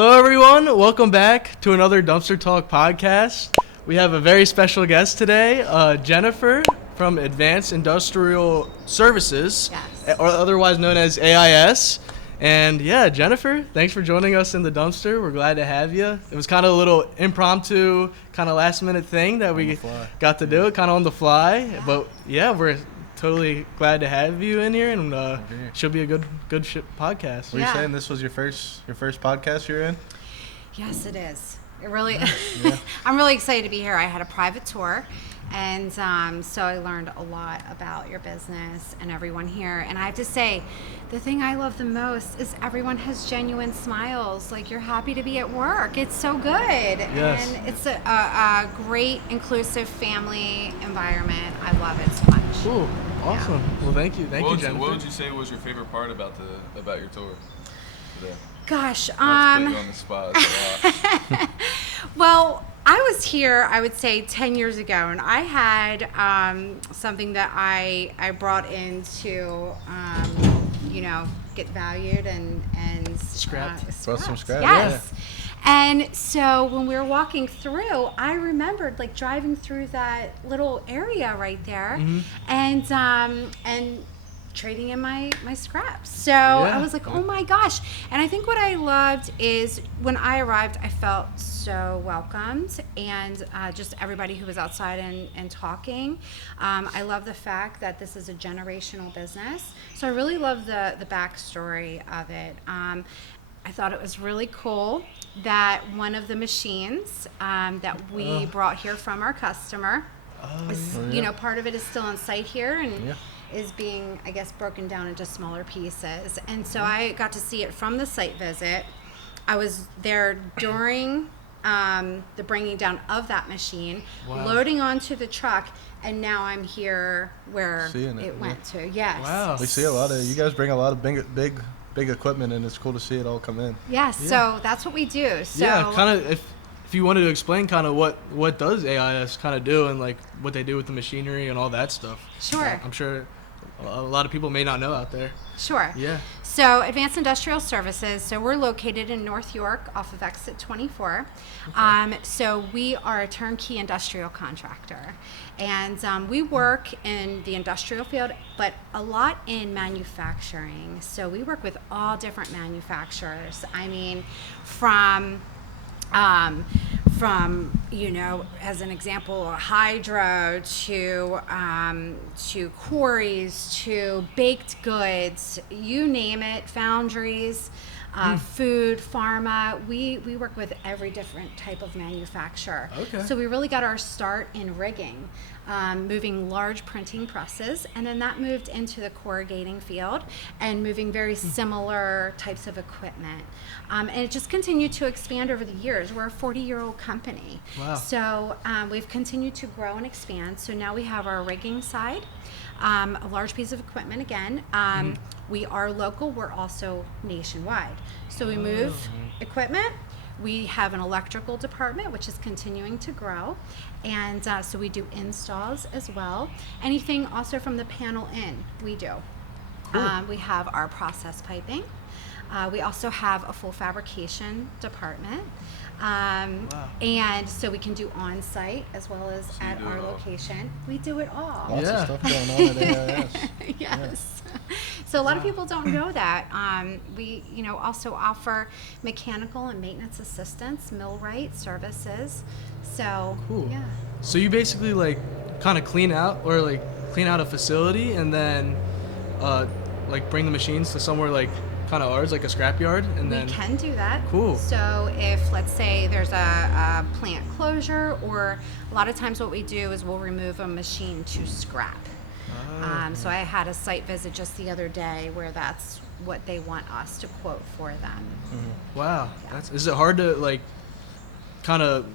Hello, everyone. Welcome back to another Dumpster Talk podcast. We have a very special guest today, Jennifer from Advanced Industrial Services, Yes. or otherwise known as AIS. And yeah, Jennifer, thanks for joining us in the dumpster. We're glad to have you. It was kind of a little impromptu, kind of last minute thing that we got to do it kind of on the fly. Yeah. But yeah, we're totally glad to have you in here, and should be a good podcast. Were you saying this was your first podcast you're in? Yes, it is. It really. Yeah. I'm really excited to be here. I had a private tour, and so I learned a lot about your business and everyone here. And I have to say, the thing I love the most is everyone has genuine smiles. Like, you're happy to be at work. It's so good. Yes. And it's a great, inclusive family environment. I love it so much. Cool. Awesome. Yeah. Well, thank you, Jennifer. What would you say was your favorite part about your tour today? Gosh, Not to put you on the spot. That's a lot. Well, I was here, I would say 10 years ago, and I had something that I brought in to, get valued and Scrapped. Brought some scrap, Yes. Yeah. And so when we were walking through, I remembered like driving through that little area right there, and trading in my scraps. So I was like, oh my gosh. And I think what I loved is when I arrived, I felt so welcomed, and just everybody who was outside and talking. I love the fact that this is a generational business. So I really love the backstory of it. I thought it was really cool that one of the machines that we brought here from our customer is, part of it is still on site here and is being, I guess, broken down into smaller pieces. And so I got to see it from the site visit. I was there during the bringing down of that machine, loading onto the truck, and now I'm here where it went to. Yes. Wow. We see you guys bring a lot of big equipment, and it's cool to see it all come in. Yes, so that's what we do. So yeah, kind of if you wanted to explain kind of what does AIS kind of do, and like what they do with the machinery and all that stuff. Sure. I'm sure a lot of people may not know out there. Sure. Yeah. So Advanced Industrial Services, so we're located in North York off of exit 24. Okay. So we are a turnkey industrial contractor. And we work in the industrial field, but a lot in manufacturing. So we work with all different manufacturers. I mean, from as an example, hydro to quarries to baked goods, you name it, foundries, food, pharma. We work with every different type of manufacturer. Okay. So we really got our start in rigging, moving large printing presses, and then that moved into the corrugating field and moving very similar types of equipment. And it just continued to expand over the years. We're a 40-year-old company. Wow. So we've continued to grow and expand. So now we have our rigging side, a large piece of equipment again. We are local. We're also nationwide. So we move equipment. We have an electrical department, which is continuing to grow. And so we do installs as well. Anything also from the panel in, we do. Cool. We have our process piping. We also have a full fabrication department. And so we can do on-site as well as at our location. We do it all. Lots of stuff going on at AIS. Yes. So a lot of people don't know that. We, also offer mechanical and maintenance assistance, millwright services. So, cool. Yeah. So you basically like kind of clean out a facility, and then bring the machines to somewhere like kind of ours, like a scrapyard, and then we can do that. Cool. So if, let's say, there's a plant closure, or a lot of times what we do is we'll remove a machine to scrap. So I had a site visit just the other day where that's what they want us to quote for them. Mm-hmm. Wow. Yeah. Is it hard to kind of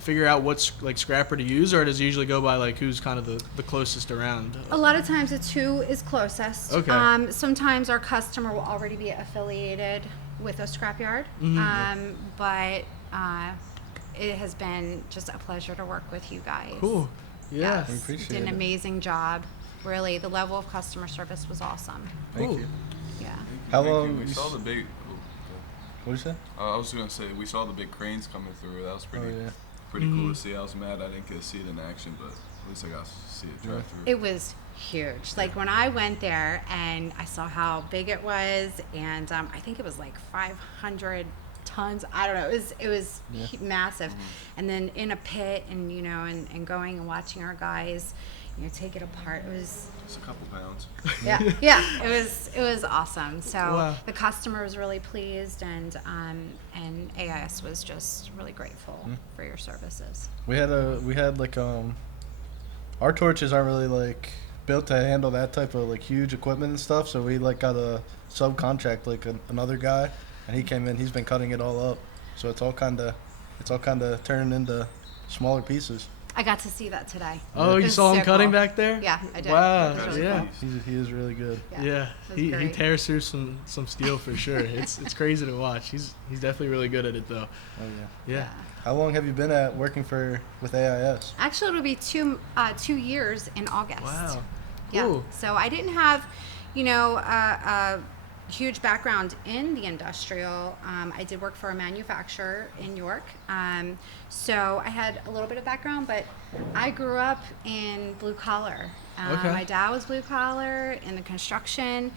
figure out what's scrapper to use, or does it usually go by who's kind of the closest around? A lot of times it's who is closest. Okay. Sometimes our customer will already be affiliated with a scrapyard, but it has been just a pleasure to work with you guys. Cool. Yeah. Yes, We appreciate did an it. amazing job. Really, the level of customer service was awesome. Thank Cool. you. Yeah. How Thank you. long? We saw the big. What'd you say? I was gonna say we saw the big cranes coming through. That was pretty Oh, yeah. pretty cool to see. I was mad I didn't get to see it in action, but at least I got to see it drive through. It was huge. Like when I went there and I saw how big it was, and I think it was like 500 tons. I don't know. It was massive. And then in a pit, and and going and watching our guys, take it apart. It was It's a couple pounds. yeah. It was awesome. So Wow. the customer was really pleased, and AIS was just really grateful for your services. We had like our torches aren't really like built to handle that type of like huge equipment and stuff, so we like got a subcontract like another guy, and he came in. He's been cutting it all up, so it's all kind of turning into smaller pieces. I got to see that today. Oh, It you was saw him so cutting cool. back there? Yeah, I did. Wow. It was really Yeah. cool. He is really good. Yeah, it was he great. tears through some steel for sure. It's crazy to watch. He's definitely really good at it though. Oh yeah. Yeah. How long have you been working with AIS? Actually, it'll be 2 years in August. Wow. Yeah. Cool. So I didn't have, a huge background in the industrial. I did work for a manufacturer in York. So I had a little bit of background, but I grew up in blue collar. Okay. My dad was blue collar in the construction,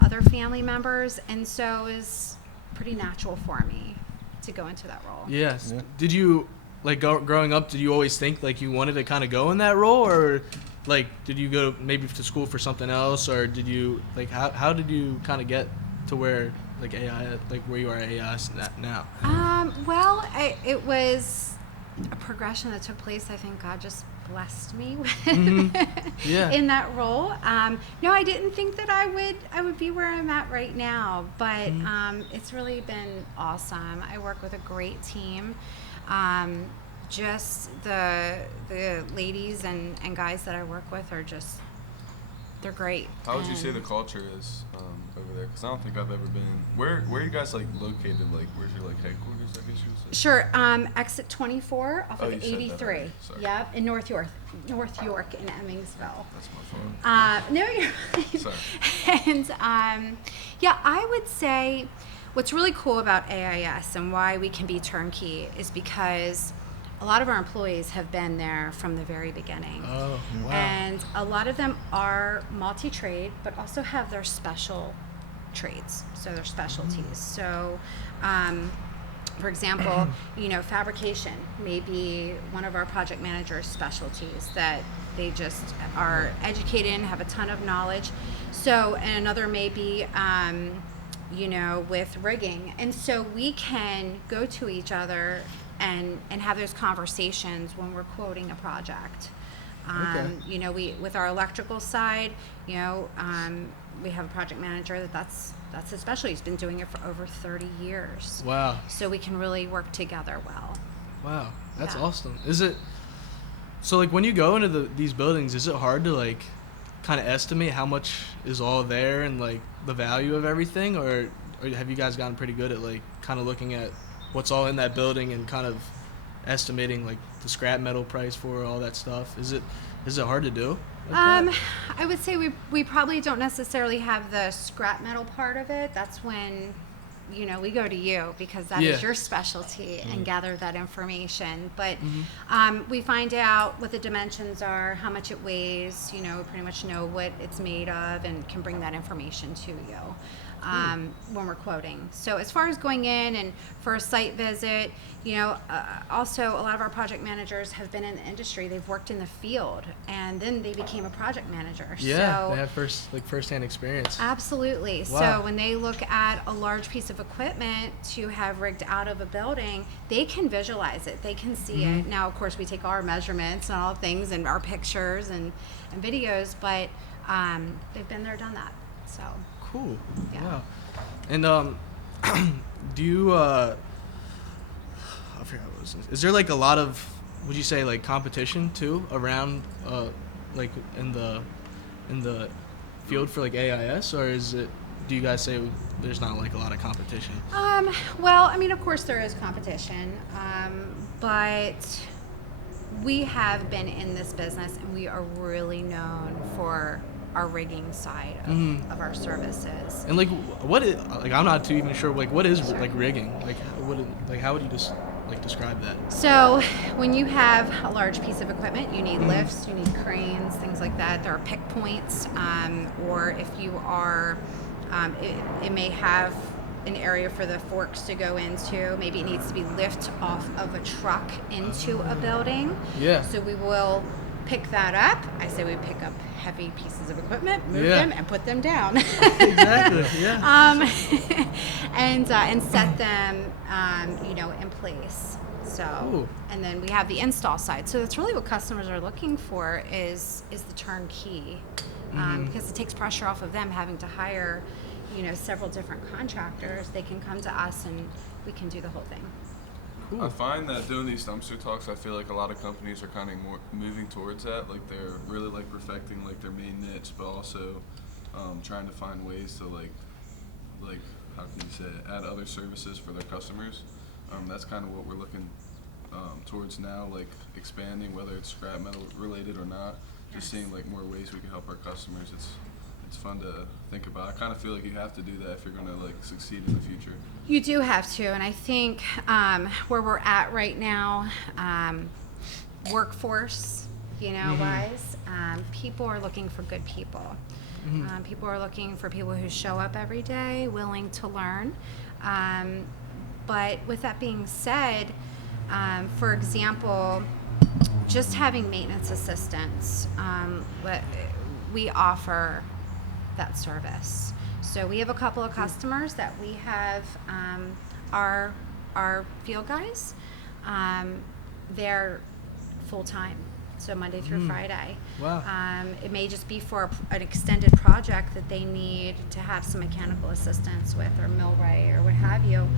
other family members, and so it was pretty natural for me to go into that role. Yes. Yeah. Did you growing up? Did you always think like you wanted to kind of go in that role, or like did you go maybe to school for something else, or did you how did you kind of get to where like AI where you are at AIS now? Well, it was a progression that took place. I think God just blessed me with Yeah. in that role. No, I didn't think that I would be where I'm at right now, but it's really been awesome. I work with a great team. Just the ladies and guys that I work with are just, they're great. How would you say And the culture is over there? Because I don't think I've ever been. Where are you guys like located? Like where's your like headquarters? I guess you would say. Sure. Exit 24 off Oh, of you said that 83. already. Sorry. Yep, in North York in Emingsville. That's my fault. No, you're right. Sorry. And yeah, I would say what's really cool about AIS and why we can be turnkey is because a lot of our employees have been there from the very beginning. Oh, wow. And a lot of them are multi-trade, but also have their special trades, so their specialties. So, for example, fabrication may be one of our project managers' specialties that they just are educated in, have a ton of knowledge. So, and another may be, with rigging. And so we can go to each other and have those conversations when we're quoting a project. We with our electrical side, we have a project manager that's his specialty. He's been doing it for over 30 years. Wow. So we can really work together well. Wow. That's Yeah. awesome. Is it so like when you go into these buildings, is it hard to like kind of estimate how much is all there and like the value of everything, or have you guys gotten pretty good at like kind of looking at what's all in that building and kind of estimating like the scrap metal price for all that stuff? Is it hard to do? Like that? I would say we probably don't necessarily have the scrap metal part of it. That's when, we go to you because that Yeah. is your specialty and gather that information. But we find out what the dimensions are, how much it weighs, we pretty much know what it's made of and can bring that information to you when we're quoting. So as far as going in and for a site visit, also a lot of our project managers have been in the industry. They've worked in the field and then they became a project manager. Yeah, So they have firsthand experience. absolutely. Wow. So when they look at a large piece of equipment to have rigged out of a building, they can visualize it. They can see it. Now, of course, we take our measurements and all things and our pictures and videos, but they've been there, done that. So Cool. Yeah. Wow. And do you I forgot what was this. Is there like a lot of, would you say like competition too around like in the field for like AIS, or do you guys say there's not like a lot of competition? well, I mean, of course there is competition, but we have been in this business and we are really known for our rigging side of our services. And like, what is, like, I'm not too even sure, like, what is like rigging? Like, how would you just like describe that? So when you have a large piece of equipment, you need lifts, you need cranes, things like that. There are pick points, or if you are, it may have an area for the forks to go into. Maybe it needs to be lifted off of a truck into a building. Yeah. So we will pick that up. I say we pick up heavy pieces of equipment, move them, and put them down. Exactly. Yeah. And set them, in place. So, Ooh. and then we have the install side. So that's really what customers are looking for is the turnkey, because it takes pressure off of them having to hire, several different contractors. They can come to us and we can do the whole thing. I find that doing these dumpster talks, I feel like a lot of companies are kind of more moving towards that. Like they're really like perfecting like their main niche, but also trying to find ways to like how can you say it, add other services for their customers. That's kind of what we're looking towards now, like expanding, whether it's scrap metal related or not. Just seeing like more ways we can help our customers. It's fun to think about. I kind of feel like you have to do that if you're going to like succeed in the future. You do have to, and I think where we're at right now, workforce, wise, people are looking for good people. People are looking for people who show up every day, willing to learn. But with that being said, for example, just having maintenance assistants, we offer that service. So we have a couple of customers that we have our field guys. They're full time, so Monday through Friday. Wow. It may just be for an extended project that they need to have some mechanical assistance with, or millwright, or what have you.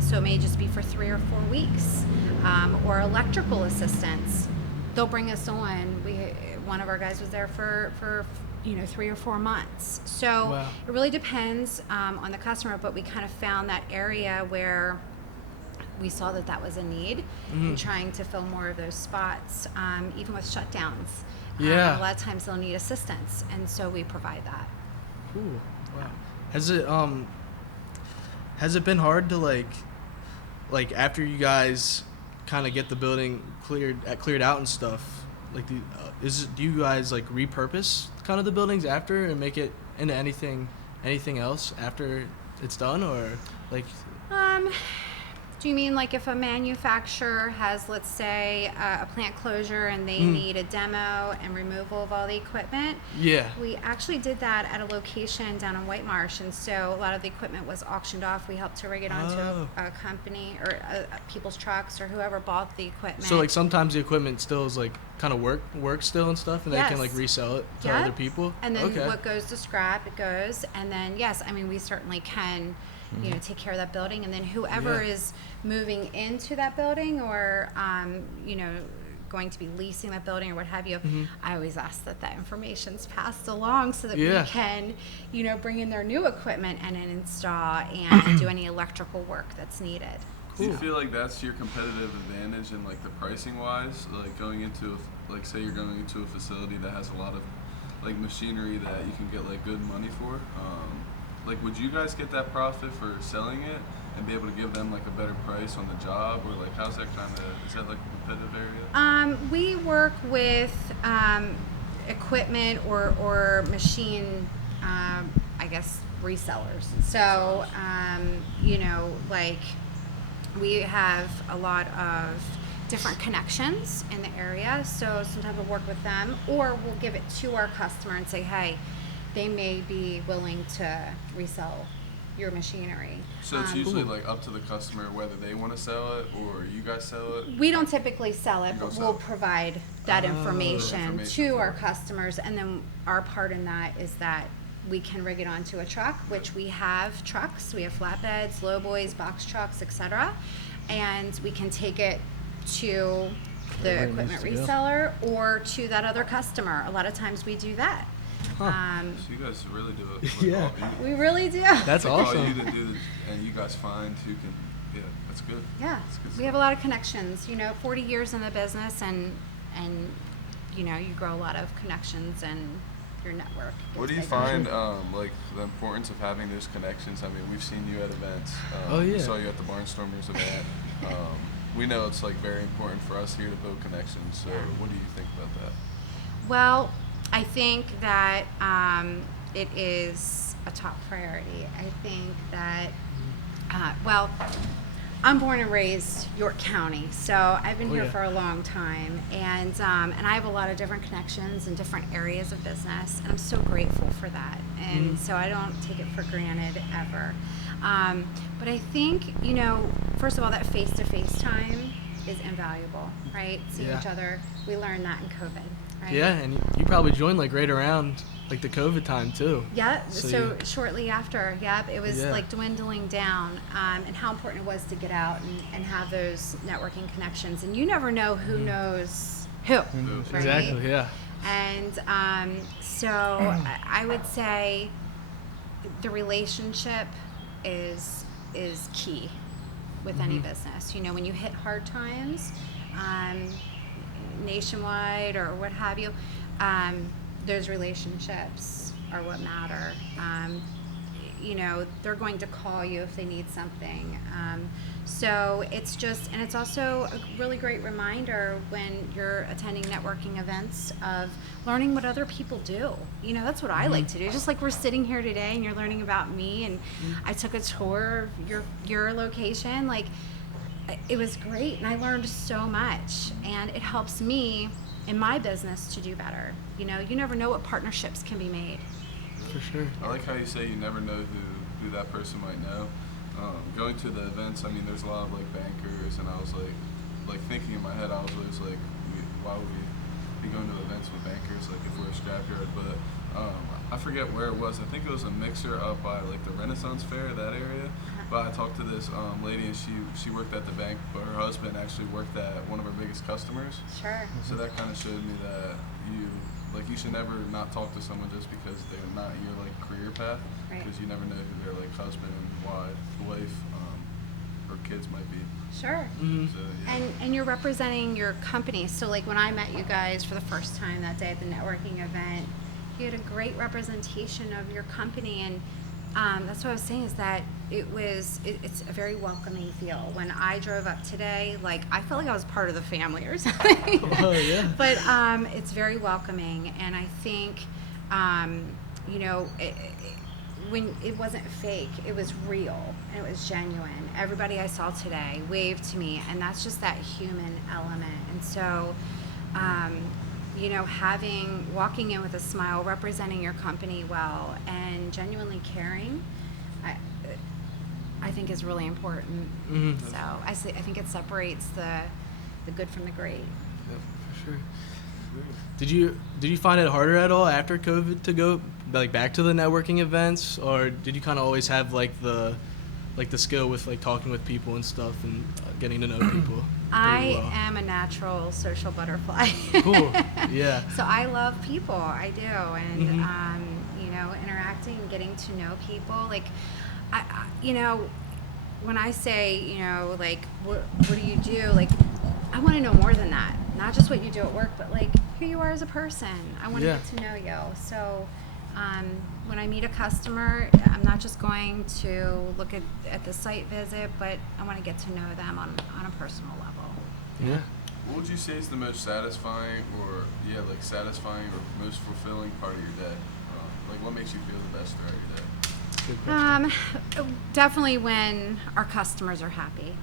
So it may just be for 3 or 4 weeks, or electrical assistance. They'll bring us on. One of our guys was there for 3 or 4 months. So Wow. It really depends on the customer, but we kind of found that area where we saw that was a need, and trying to fill more of those spots, even with shutdowns. Yeah. A lot of times they'll need assistance, and so we provide that. Cool. Wow. Has it been hard to like after you guys kind of get the building cleared out and stuff? Like, do you guys like repurpose kind of the buildings after and make it into anything else after it's done, or like? Do you mean like if a manufacturer has, let's say, a plant closure and they need a demo and removal of all the equipment? Yeah. We actually did that at a location down in White Marsh, and so a lot of the equipment was auctioned off. We helped to rig it onto a company or people's trucks or whoever bought the equipment. So like sometimes the equipment still is like kind of work still and stuff, and Yes. they can like resell it to other people. And then okay. what goes to scrap, it goes. And then, yes, I mean, we certainly can, take care of that building. And then whoever is moving into that building or, going to be leasing that building or what have you, I always ask that information's passed along so that we can, bring in their new equipment and then install and do any electrical work that's needed. Do you feel like that's your competitive advantage in like the pricing wise, like going into say you're going into a facility that has a lot of like machinery that you can get like good money for? Like would you guys get that profit for selling it and be able to give them like a better price on the job, or like how's that is that like a competitive area? We work with equipment or machine, I guess, resellers. So, like we have a lot of different connections in the area. So sometimes we'll work with them, or we'll give it to our customer and say, hey, they may be willing to resell your machinery. So it's usually like up to the customer whether they want to sell it or you guys sell it? We don't typically sell it, You but don't we'll sell it. provide that information to for our it. customers, and then our part in that is that we can rig it onto a truck, which we have trucks. We have flatbeds, lowboys, box trucks, etc. And we can take it to the Wherever it equipment needs to go. reseller or to that other customer. A lot of times we do that. So you guys really do it. Yeah. We really do. That's All awesome. you to do this, and you guys find who can. Yeah, that's good. Yeah, That's good we stuff. have a lot of connections. 40 years in the business, and you grow a lot of connections and your network. What do you find like the importance of having those connections? I mean, we've seen you at events. We saw you at the Barnstormers event. We know it's like very important for us here to build connections. So what do you think about that? Well, I think that it is a top priority. I think that, well, I'm born and raised York County, so I've been here for a long time, and I have a lot of different connections in different areas of business, and I'm so grateful for that, and so I don't take it for granted ever. But I think, you know, first of all, that face-to-face time is invaluable, right? Seeing each other. We learned that in COVID, right? Yeah, and you probably joined like right around like the COVID time too. Yeah, so shortly after, it was Yeah. like dwindling down, and how important it was to get out and have those networking connections. And you never know who knows who, right? Exactly, yeah. And so I would say the relationship is key with any business. You know, when you hit hard times, nationwide or what have you, those relationships are what matter. You know, they're going to call you if they need something. So it's just, and it's also a really great reminder when you're attending networking events of learning what other people do. You know, that's what I like to do. Just like we're sitting here today and you're learning about me, and I took a tour of your location. Like, it was great, and I learned so much, and it helps me in my business to do better. You know, you never know what partnerships can be made. For sure. I like how you say you never know who that person might know. Going to the events, I mean, there's a lot of like bankers, and I was like thinking in my head, I was always like, why would we be going to events with bankers, like if we're a scrapyard? But I forget where it was. I think it was a mixer up by like the Renaissance Fair, that area. But I talked to this lady, and she worked at the bank, but her husband actually worked at one of her biggest customers. Sure. So that kind of showed me that you should never not talk to someone just because they're not in your like career path, because you never know who their like husband and wife or kids might be. Sure. So, yeah. And you're representing your company. So like when I met you guys for the first time that day at the networking event, you had a great representation of your company, and that's what I was saying, is that it's a very welcoming feel. When I drove up today, like I felt like I was part of the family or something. Oh yeah. But it's very welcoming, and I think you know, when it wasn't fake, it was real and it was genuine. Everybody I saw today waved to me, and that's just that human element. And so you know, walking in with a smile, representing your company well, and genuinely caring, I think is really important. So I think it separates the good from the great. Yeah, for sure. Did you find it harder at all after COVID to go like back to the networking events, or did you kind of always have like the skill with like talking with people and stuff and getting to know people? I am a natural social butterfly. Cool. Yeah. So I love people. I do, and you know, interacting and getting to know people. Like, I you know, when I say, you know, like, what do you do? Like, I want to know more than that. Not just what you do at work, but like who you are as a person. I want to get to know you. So when I meet a customer, I'm not just going to look at the site visit, but I want to get to know them on a personal level. Yeah. What would you say is the most satisfying or most fulfilling part of your day? Like, what makes you feel the best throughout your day? Good question. Definitely when our customers are happy.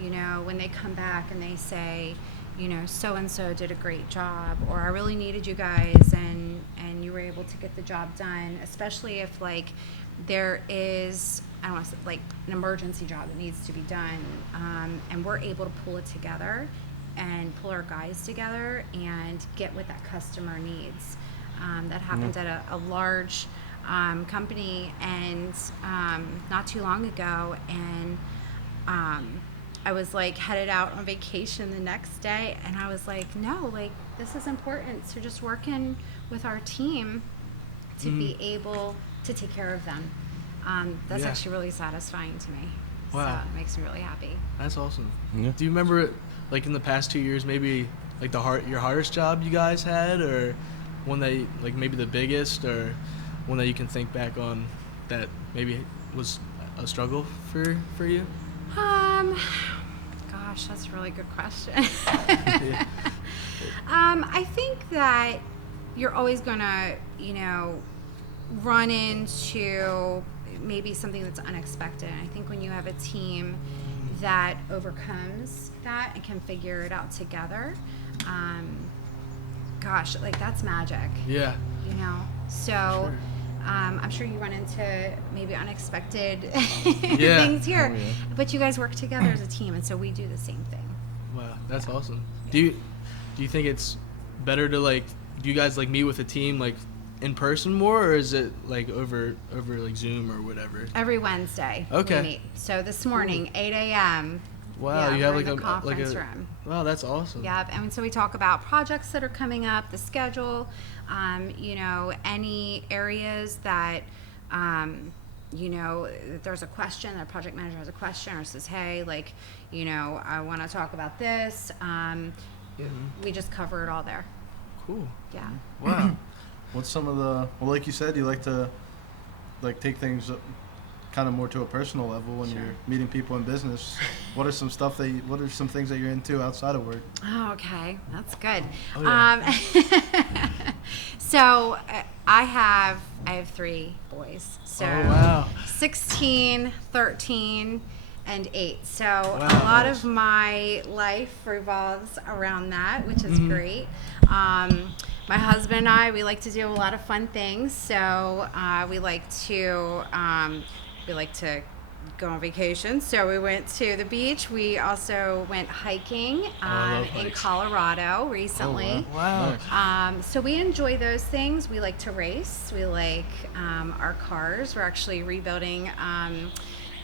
You know, when they come back and they say, you know, so-and-so did a great job, or I really needed you guys, and you were able to get the job done, especially if like there is, I don't want to say, like an emergency job that needs to be done, and we're able to pull it together and pull our guys together and get what that customer needs. That happened at a large company, and not too long ago, and I was like headed out on vacation the next day, and I was like, no, like this is important. So just working with our team to be able to take care of them. That's actually really satisfying to me. Wow. So it makes me really happy. That's awesome. Yeah. Do you remember, like in the past 2 years, maybe like your hardest job you guys had, or one that like maybe the biggest, or one that you can think back on that maybe was a struggle for you? Gosh, that's a really good question. Yeah. I think that you're always gonna, run into maybe something that's unexpected. I think when you have a team that overcomes that and can figure it out together, gosh, like that's magic. Yeah. So Sure. I'm sure you run into maybe unexpected Yeah. things here, Oh, yeah. but you guys work together as a team, and so we do the same thing. Wow, that's awesome. Do you think it's better to like, do you guys like meet with a team like in person more, or is it like over like Zoom or whatever? Every Wednesday Okay. we meet. So this morning, 8 a.m. Wow, yeah, you have we're like in the a conference room. Wow, that's awesome. Yep, and so we talk about projects that are coming up, the schedule, any areas that, there's a question, the project manager has a question or says, hey, I want to talk about this. We just cover it all there. Cool. Yeah. Wow. What's some of the, well, like you said, you like to like take things kind of more to a personal level when Sure. you're meeting people in business. What are some things that you're into outside of work? Oh, okay, that's good. Oh, yeah. So I have 3 boys. So Oh, wow. 16, 13, and 8. So a Wow, lot nice. of my life revolves around that, which is Mhm. great. My husband and I, we like to do a lot of fun things. So we like to go on vacation. So we went to the beach. We also went hiking I love in hikes. Colorado recently. Wow. Nice. So we enjoy those things. We like to race. We like our cars. We're actually rebuilding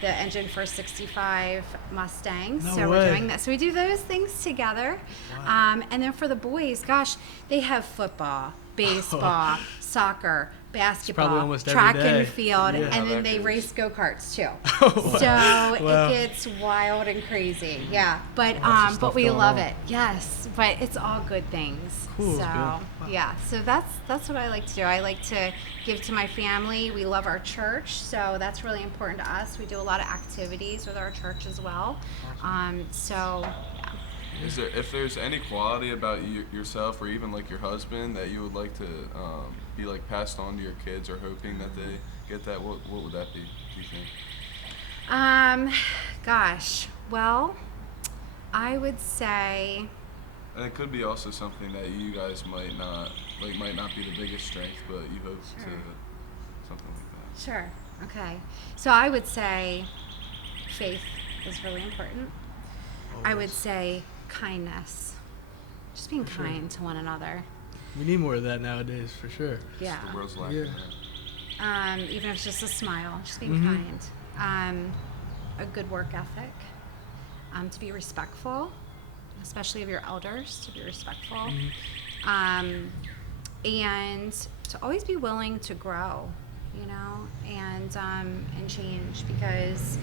the engine for a 65 Mustang. No So way. we're doing that. So we do those things together. Wow. And then for the boys, gosh, they have football, baseball, soccer, basketball, almost every track day. and field, Yeah. and then That they goes. race go-karts too. Wow. So Wow. it gets wild and crazy. Yeah. But Lots of but stuff we going love on. it. Yes. But it's all good things. Cool. So That's good. Wow. yeah. So that's what I like to do. I like to give to my family. We love our church, so that's really important to us. We do a lot of activities with our church as well. So yeah. If there's any quality about yourself or even like your husband that you would like to be like passed on to your kids or hoping that they get that, what would that be, do you think? Gosh. Well, I would say. And it could be also something that you guys might not be the biggest strength, but you hope Sure. to something like that. Sure. Okay. So I would say faith is really important. I would say kindness. Just being For sure. kind to one another. We need more of that nowadays, for sure. Yeah. The world's lacking Yeah. that. Even if it's just a smile, just being Mhm. kind. A good work ethic. To be respectful, especially of your elders, to be respectful. Mhm. And to always be willing to grow, and change, because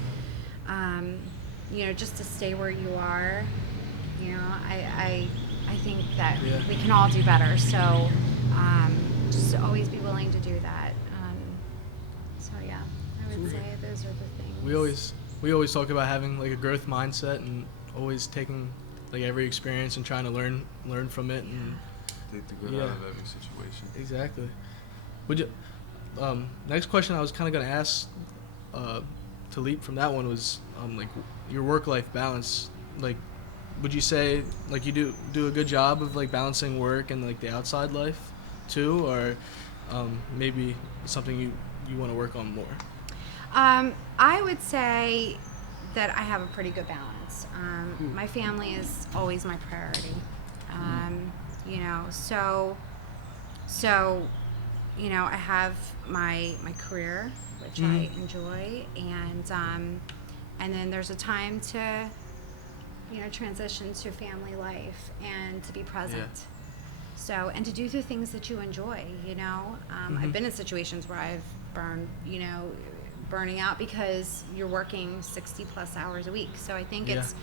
just to stay where you are, I think that Yeah. we can all do better. So just to always be willing to do that. So yeah, I would Sweet. say those are the things. We always talk about having like a growth mindset and always taking like every experience and trying to learn from it. And Take the good Yeah. out of every situation. exactly. Would you? Next question I was kind of gonna ask to leap from that one was like your work-life balance. Like, would you say like you do a good job of like balancing work and like the outside life too, or maybe something you want to work on more? I would say that I have a pretty good balance. My family is always my priority. So I have my career, which I enjoy, and then there's a time to transition to family life and to be present. So, and to do the things that you enjoy, I've been in situations where I've burning out because you're working 60 plus hours a week. So I think Yeah. it's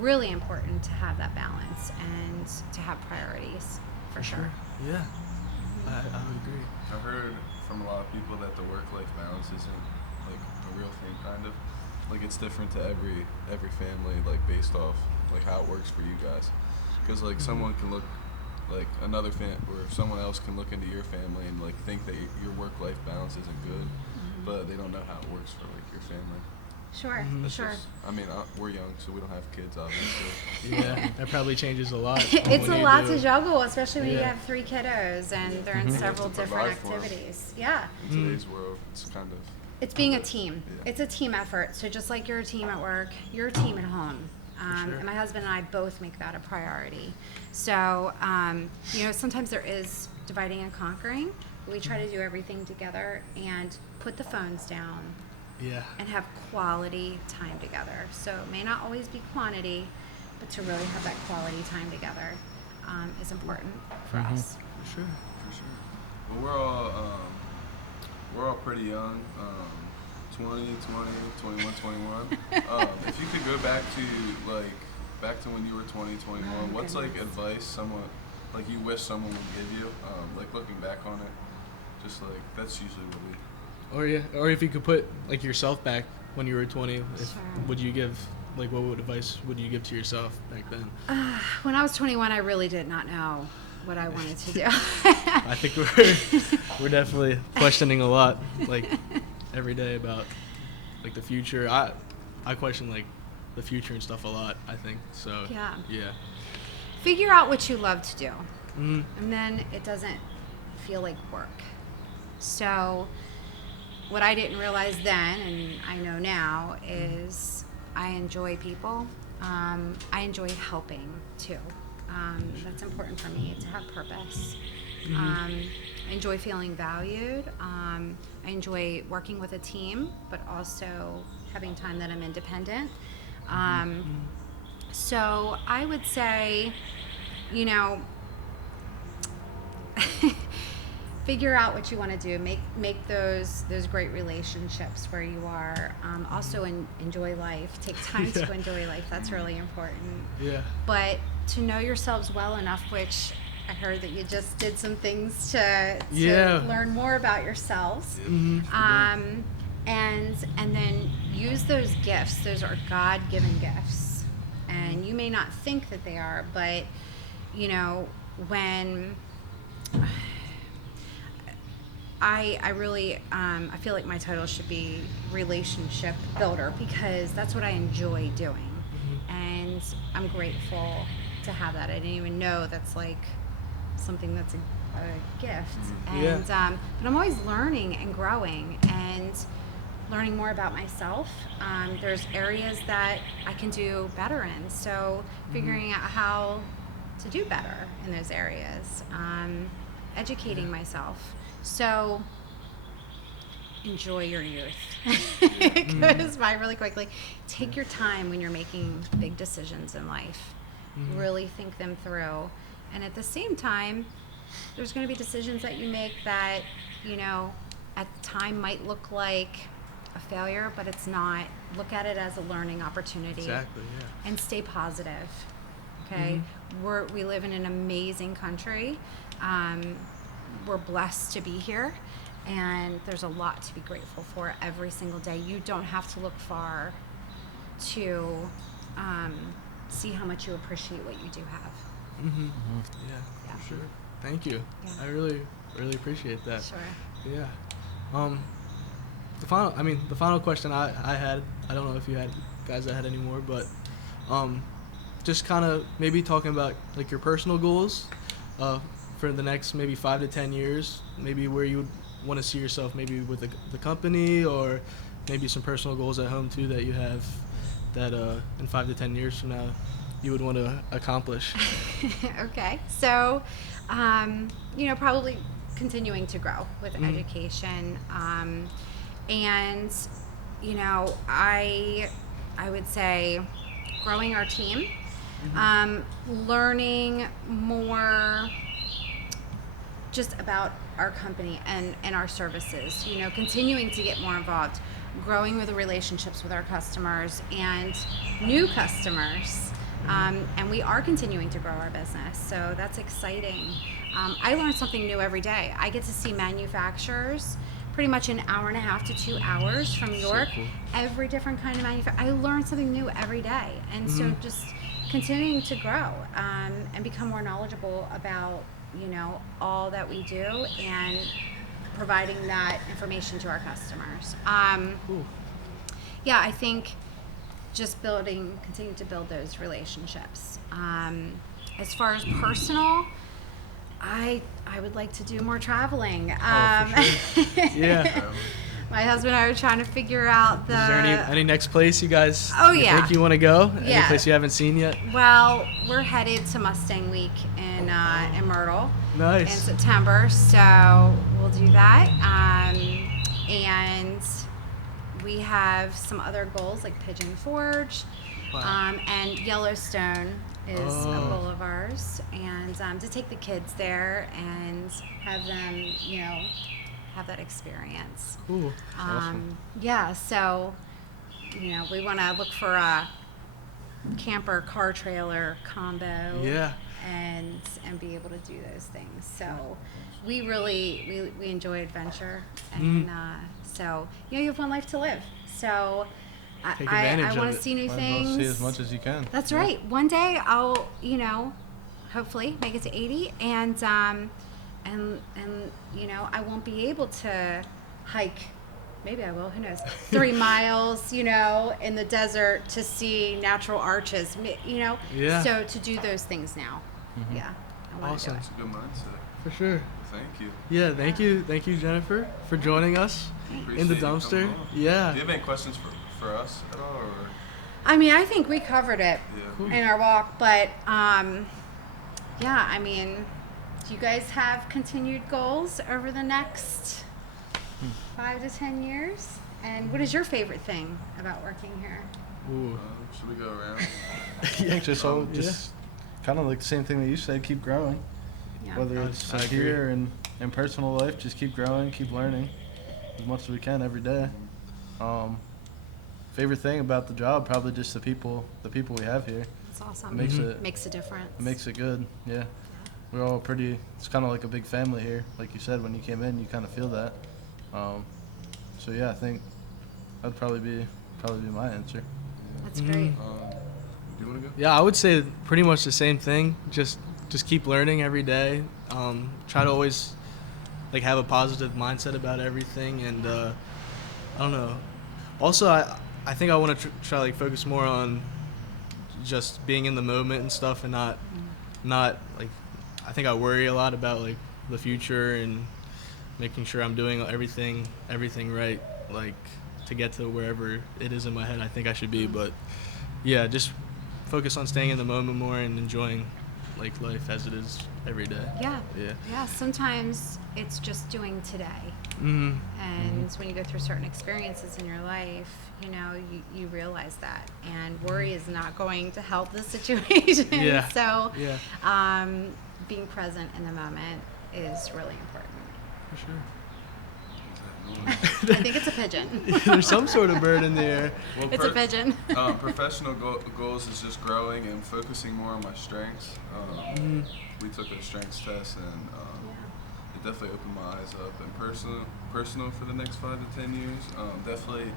really important to have that balance and to have priorities, for sure. Yeah. I would agree. I've heard from a lot of people that the work-life balance isn't like a real thing, kind of. Like it's different to every family, like based off like how it works for you guys. Because like someone can look like another or someone else can look into your family and like think that your work-life balance isn't good, but they don't know how it works for like your family. Sure, That's sure. just, I mean, we're young, so we don't have kids, obviously. Yeah, that probably changes a lot. It's when a you lot do. to juggle, especially when you Yeah. have 3 kiddos and they're in You have several to different provide for 'em. activities. Yeah. In today's world, it's kind of. It's being a team. Yeah. It's a team effort. So just like you're a team at work, you're a team at home. sure. And my husband and I both make that a priority. So, sometimes there is dividing and conquering. But we try to do everything together and put the phones down Yeah. and have quality time together. So it may not always be quantity, but to really have that quality time together is important for us. For sure. For sure. Well, we're all pretty young, 20, 21. If you could go back to when you were 20, 21, Oh, what's like goodness. advice someone, like you wish someone would give you, like looking back on it, just like that's usually what we. Or if you could put like yourself back when you were 20, Sure. would you give like what advice would you give to yourself back then? When I was 21, I really did not know what I wanted to do. I think we're definitely questioning a lot like every day about like the future. I question like the future and stuff a lot, I think. So Yeah. Yeah. Figure out what you love to do, Mhm. and then it doesn't feel like work. So what I didn't realize then, and I know now, is I enjoy people. I enjoy helping too. That's important for me to have purpose. I enjoy feeling valued. I enjoy working with a team, but also having time that I'm independent. So I would say, figure out what you want to do. Make those great relationships where you are. Also enjoy life. Take time Yeah. to enjoy life. That's really important. Yeah. But to know yourselves well enough, which I heard that you just did some things to Yeah. learn more about yourselves. Mhm. And then use those gifts. Those are God-given gifts, and you may not think that they are, but when I really I feel like my title should be relationship builder, because that's what I enjoy doing, and I'm grateful to have that. I didn't even know that's like something that's a gift, and Yeah. but I'm always learning and growing and learning more about myself. There's areas that I can do better in, so figuring out how to do better in those areas, educating myself. So enjoy your youth. It goes by really quickly. Take your time when you're making big decisions in life. Really think them through. And at the same time, there's going to be decisions that you make that, at the time might look like a failure, but it's not. Look at it as a learning opportunity. Exactly. Yeah. And stay positive. Okay, we live in an amazing country. We're blessed to be here, and there's a lot to be grateful for every single day. You don't have to look far to see how much you appreciate what you do have. Yeah. Yeah. For sure. Thank you. Yeah. I really appreciate that. Sure. Yeah. The final question I had, I don't know if you guys had any more, but just kind of maybe talking about like your personal goals for the next maybe 5 to 10 years, maybe where you would want to see yourself, maybe with the company, or maybe some personal goals at home too that you have that in 5 to 10 years from now you would want to accomplish. Okay, so probably continuing to grow with education, and I would say growing our team, learning more just about our company and our services, continuing to get more involved, growing with the relationships with our customers and new customers. And we are continuing to grow our business, so that's exciting. I learn something new every day. I get to see manufacturers pretty much an hour and a half to 2 hours from York. cool. Every different kind of manufacturer. I learn something new every day, and so just continuing to grow and become more knowledgeable about all that we do and providing that information to our customers. Yeah, I think just continue to build those relationships. As far as personal, I would like to do more traveling. For sure. Yeah. My husband and I are trying to figure out Is there any next place you guys think you want to go? Any Yeah. place you haven't seen yet? Well, we're headed to Mustang Week in Myrtle in Nice. September, so we'll do that. And we have some other goals like Pigeon Forge, Wow. and Yellowstone is a goal of ours, and to take the kids there and have them, have that experience. Cool. Yeah, so we want to look for a camper car trailer combo. Yeah. And be able to do those things. So we really we enjoy adventure, and so you have one life to live. So Take I advantage of want to it. see new Might as things. well see as much as you can. That's right. One day I'll hopefully make it to 80, and I won't be able to hike. Maybe I will. Who knows? 3 miles, in the desert to see natural arches. Yeah. So to do those things now. Yeah. I wanna Awesome. do It's a good mindset. For sure. Thank you. Yeah, thank you, Jennifer, for joining us in the Appreciate you coming dumpster. on. Yeah. Do you have any questions for us at all? Or? I mean, I think we covered it Yeah. in our walk, but yeah, I mean, do you guys have continued goals over the next 5 to 10 years? And what is your favorite thing about working here? Ooh. Should we go around? Yeah, just kind of like the same thing that you said. Keep growing. Yeah. Whether it's I like agree. here and in personal life, just keep growing, keep learning as much as we can every day. Favorite thing about the job, probably just the people we have here. It's awesome. It makes it Makes a difference. It makes it good, yeah. We're all it's kind of like a big family here. Like you said, when you came in, you kind of feel that. So yeah, I think that'd probably be my answer. That's great. Do you want to go? Yeah, I would say pretty much the same thing. Just keep learning every day. Try to always have a positive mindset about everything, and I don't know. Also, I think I want to try focus more on just being in the moment and stuff, and not I think I worry a lot about the future and making sure I'm doing everything right, to get to wherever it is in my head I think I should be. But yeah, just focus on staying in the moment more and enjoying life as it is every day. Yeah. Yeah. Yeah, sometimes it's just doing today. Mm-hmm. And when you go through certain experiences in your life, you realize that. And worry is not going to help the situation. Yeah. So Yeah. being present in the moment is really important. For sure. I think it's a pigeon. There's some sort of bird in the air. Well, It's a pigeon. Professional goals is just growing and focusing more on my strengths. We took a strengths test, and it definitely opened my eyes up. And personal for the next 5 to 10 years, definitely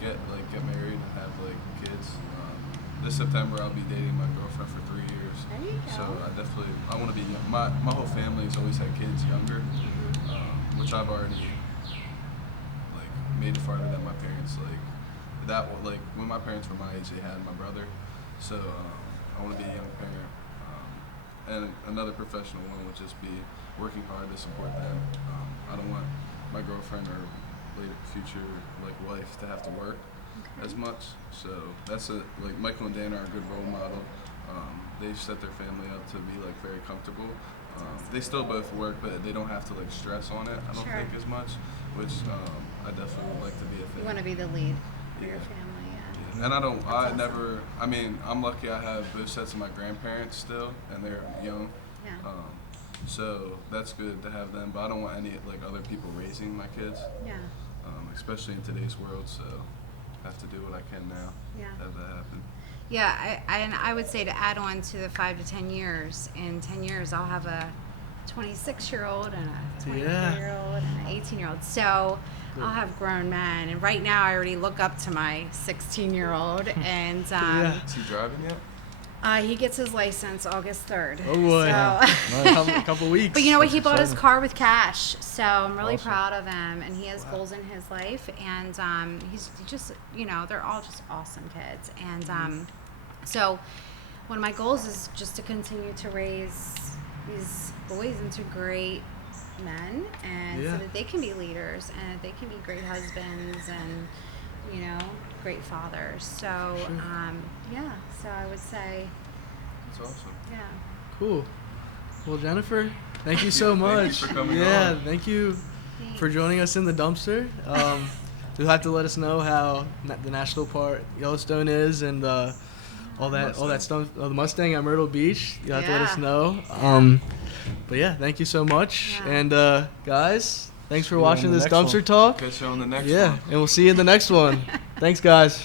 get married and have kids. This September I'll be dating my girlfriend for 3 years. There you go. So I want to be young. My whole family's always had kids younger, which I've already made it farther than my parents. When my parents were my age, they had my brother. So I want to be a young parent. And another professional one would just be working hard to support them. I don't want my girlfriend or later future wife to have to work as much. So that's Michael and Dana are a good role model. They set their family up to be very comfortable. They still both work, but they don't have to stress on it. I don't Sure. think as much, which I definitely would like to be a thing. You want to be the lead for your Yeah. family, yeah. And awesome. I'm lucky I have both sets of my grandparents still, and they're young. Yeah. So that's good to have them, but I don't want any other people raising my kids, Yeah. especially in today's world. So I have to do what I can now Yeah. to have that happen. Yeah, and I would say to add on to the 5 to 10 years. In 10 years, I'll have a 26-year-old and a 24-year-old and an 18-year-old. So I'll have grown men. And right now, I already look up to my 16-year-old. And Is he driving yet? he gets his license August 3rd. Oh boy, So. a couple weeks. But you know what? He That's bought his exciting. car with cash, so I'm really Awesome. proud of him. And he has goals in his life, and he's just, they're all just awesome kids. And so one of my goals is just to continue to raise these boys into great men, and so that they can be leaders and they can be great husbands and great fathers. So so I would say, That's awesome. yeah. Cool. Well, Jennifer, thank you so Thank you much. for coming yeah, on. thank you Thanks. for joining us in the dumpster. You'll have to let us know how the national park Yellowstone is and all that stuff. The Mustang at Myrtle Beach. You'll have to let us Yeah. know. But yeah, thank you so much. Yeah. And guys, thanks for See you watching on the this next dumpster one. talk. Catch you on the next Yeah, one. and we'll see you in the next one. Thanks, guys.